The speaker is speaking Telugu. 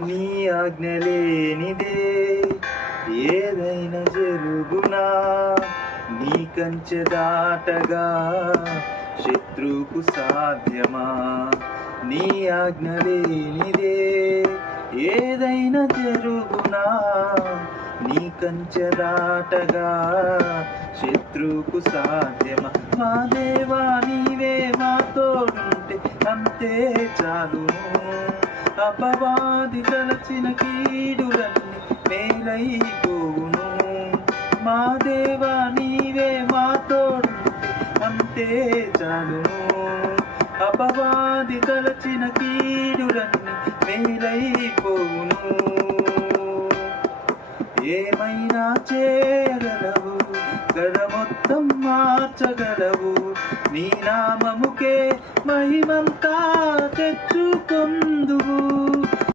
నీ ఆజ్ఞ లేనిదే ఏదైనా జరుగునా, నీ కంచె దాటగా శత్రువుకు సాధ్యమా? నీ ఆజ్ఞ లేనిదే ఏదైనా జరుగునా, నీ కంచె దాటగా శత్రువుకు సాధ్యమా? మా దేవా నీవే మా తోడుంటే అంతే చాలును, అపవాది తలచిన కీడులన్నీ మేలైపోవును. మా దేవా నీవే మా తోడుంటే అంతే చాలును, అపవాది తలచిన కీడులన్నీ మేలైపోవును. ఏమైనా చేయగలవు, కథ మొత్తం మార్చగలవు, నీ నామముకే మహిమంతా తెచ్చుకొందువు.